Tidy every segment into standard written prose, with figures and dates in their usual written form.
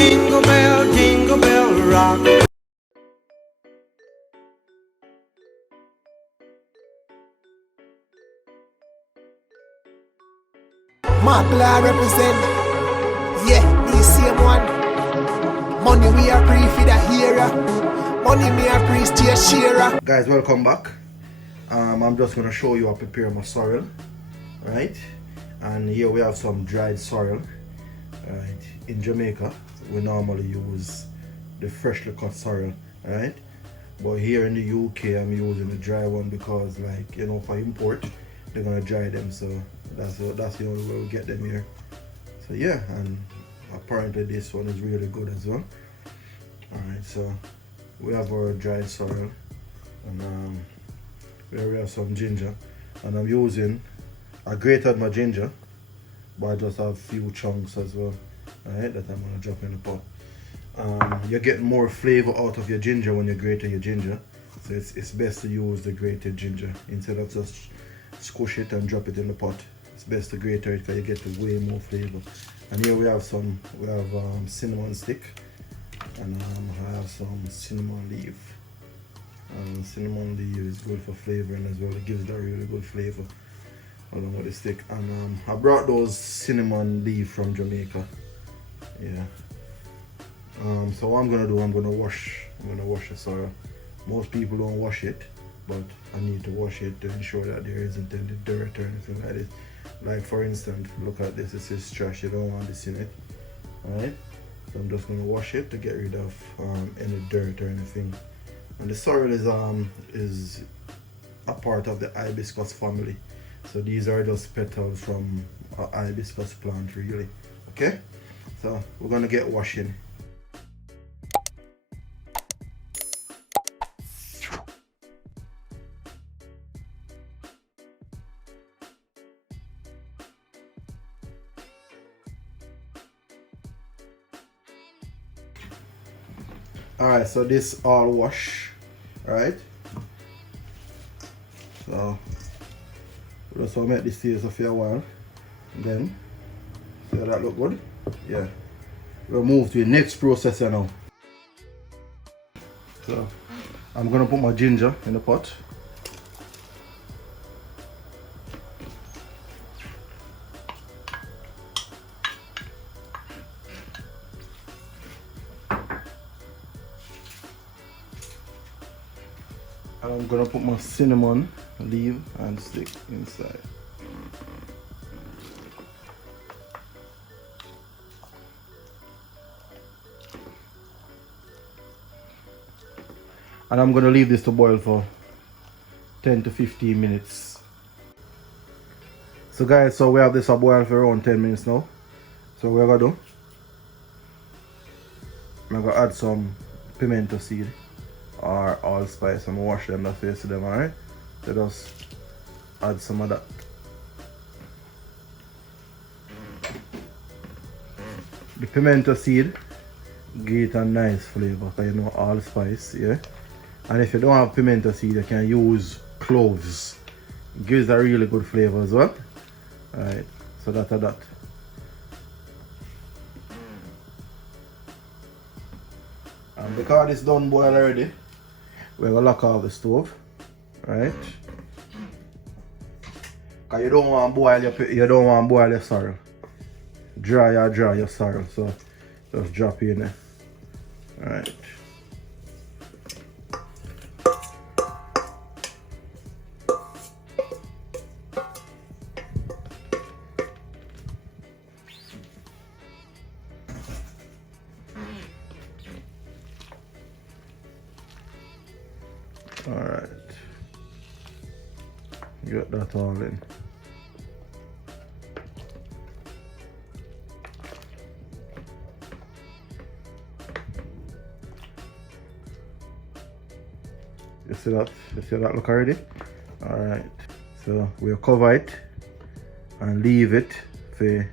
jingle bell rock. Marple I represent. Yeah, the same one. Money we are pre for the hero. Money me are pre to your sharer. Guys, welcome back. I'm just gonna show you how to prepare my sorrel, right? And here we have some dried sorrel. Right, in Jamaica we normally use the freshly cut sorrel, right? But here in the UK I'm using the dry one because, like, you know, for import they're gonna dry them, so that's the only way we get them here. So yeah, and apparently this one is really good as well. Alright, so we have our dried sorrel, and here we have some ginger, and I'm using, I grated my ginger, but I just have a few chunks as well, alright, that I'm gonna drop in the pot. You're getting more flavor out of your ginger when you're grating your ginger, so it's best to use the grated ginger instead of just squish it and drop it in the pot. It's best to grate it because you get way more flavor. And here we have cinnamon stick, and I have some cinnamon leaf. Cinnamon leaf is good for flavoring as well. It gives that really good flavor along with the stick. And I brought those cinnamon leaf from Jamaica. Yeah. So what I'm gonna do, I'm gonna wash the sorrel. Most people don't wash it, but I need to wash it to ensure that there isn't any dirt or anything like this. Like for instance, look at this. This is trash. You don't want this in it. Alright. So I'm just gonna wash it to get rid of any dirt or anything. And the sorrel is a part of the hibiscus family. So these are just petals from a hibiscus plant, really. Okay. So we're gonna get washing. Alright, so this all wash, right? So we just want to make this stay for a while. And then, see how that look good? Yeah. We'll move to the next processor now. So I'm gonna put my ginger in the pot. I'm gonna put my cinnamon leaf and stick inside. And I'm gonna leave this to boil for 10 to 15 minutes. So guys, so we have this to boil for around 10 minutes now. So what we're gonna do, I'm gonna add some pimento seed or allspice. I'm gonna wash them, that's face to them, alright? So just add some of that. The pimento seed give it a nice flavor because, you know, allspice, yeah? And if you don't have pimento seed, you can use cloves. It gives a really good flavor as well. Alright, so that's that. And because it's done boil already, we're gonna lock off the stove, right? Cause you don't want to boil your sorrel. Dry your sorrel, so just drop it in there. Alright. Alright, get that all in. You see that? You see that look already? Alright, so we'll cover it and leave it for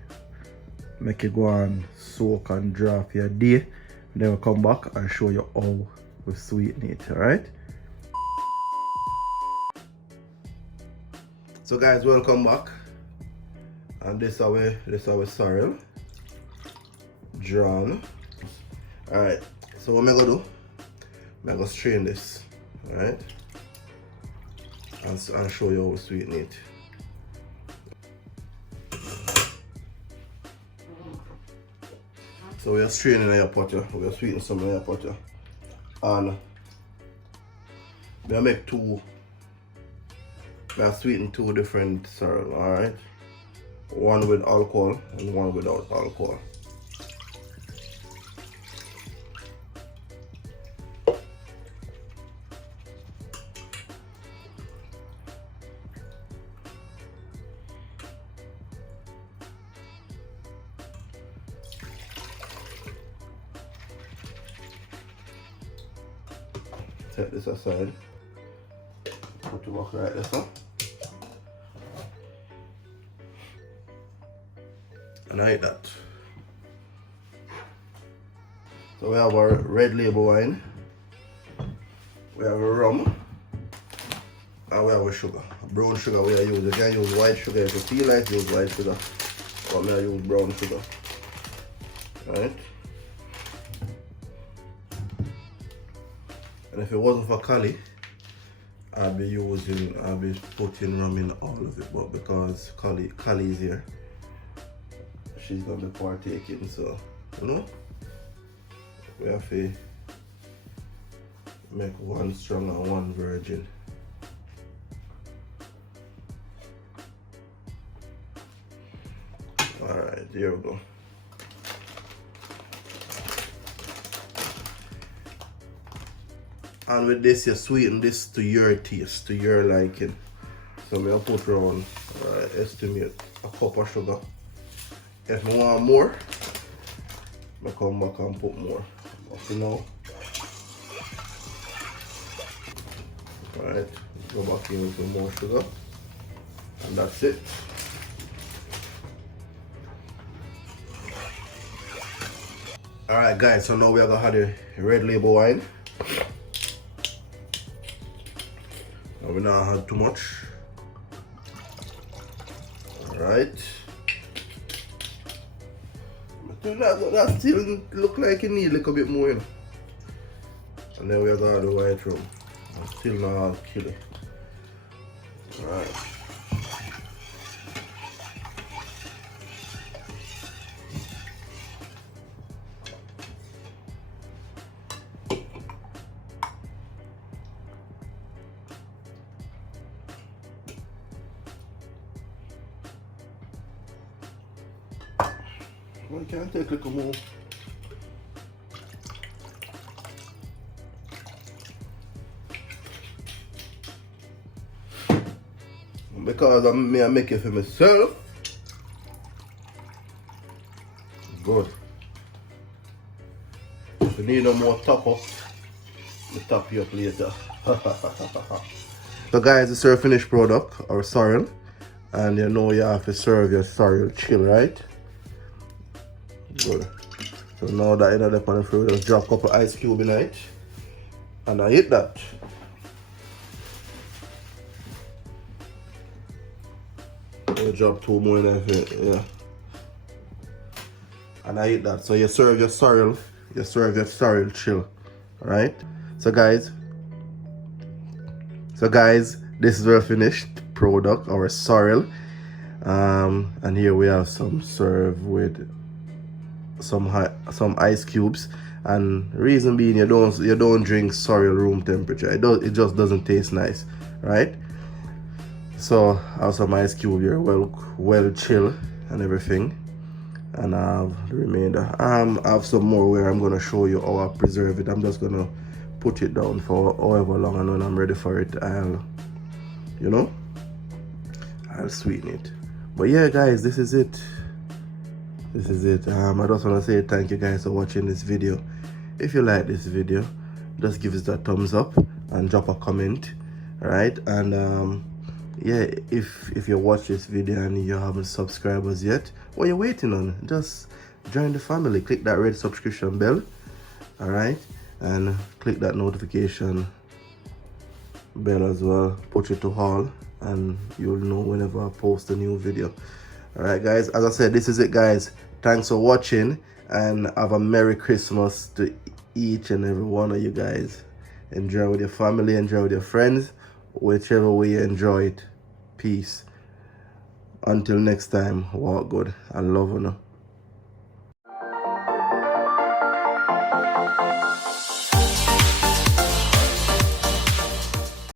make it go and soak and dry for a day. Then we'll come back and show you how we sweeten it, alright? So guys, welcome back. And this our sorrel drawn. Alright, so what I'm gonna do, I'm gonna strain this, alright? And I'll show you how we sweeten it. So we are straining our pot, we are sweetening some in our pot, and we are make two. We are sweetening two different sorrel, alright? One with alcohol and one without alcohol. Set this aside. Put it back right there, so. And I eat that. So we have our red label wine, we have a rum, and we have a sugar. Brown sugar we are using. You can use white sugar if you feel like use white sugar, but me I use brown sugar. Right? And if it wasn't for Kali, I'd be putting rum in all of it, but because Kali is here, she's gonna be partaking, so you know we have to make one strong and one virgin. Alright, here we go. And with this you sweeten this to your taste, to your liking. So I'll put around estimate a cup of sugar. If I want more, I come back and put more. But for now, alright, go back in with more sugar, and that's it. Alright guys, so now we are gonna have the red label wine. Now we not had too much. Alright. That still look like it need a little bit more, you know. And then we are gonna do white rum. Still not kill it. Alright. Well, you can take a little more. Because I make it for myself. Good. If you need no more top up, I'll top you up later. So guys, this is our finished product, our sorrel. And you know you have to serve your sorrel chill, right? Good. So now that you know the pan fruit, just drop a couple ice cubes in it. And I eat that. You drop 2 more in it, yeah. And I eat that. So you serve your sorrel, chill. Alright? So guys, this is our finished product, our sorrel. And here we have some served with some ice cubes. And reason being, you don't drink sorrel room temperature. It just doesn't taste nice, right? So I have some ice cube here, well chill and everything. And I have the remainder. I have some more where I'm gonna show you how I preserve it. I'm just gonna put it down for however long, and when I'm ready for it, I'll sweeten it. But yeah guys, this is it. I just want to say thank you guys for watching this video. If you like this video, just give it a thumbs up and drop a comment. Alright, and yeah, if you watch this video and you haven't subscribed us yet, what are you waiting on? Just join the family. Click that red subscription bell. Alright, and click that notification bell as well. Put it to all, and you'll know whenever I post a new video. Alright guys, as I said, this is it guys. Thanks for watching, and have a Merry Christmas to each and every one of you guys. Enjoy with your family, enjoy with your friends, whichever way you enjoy it. Peace. Until next time, walk good. I love you.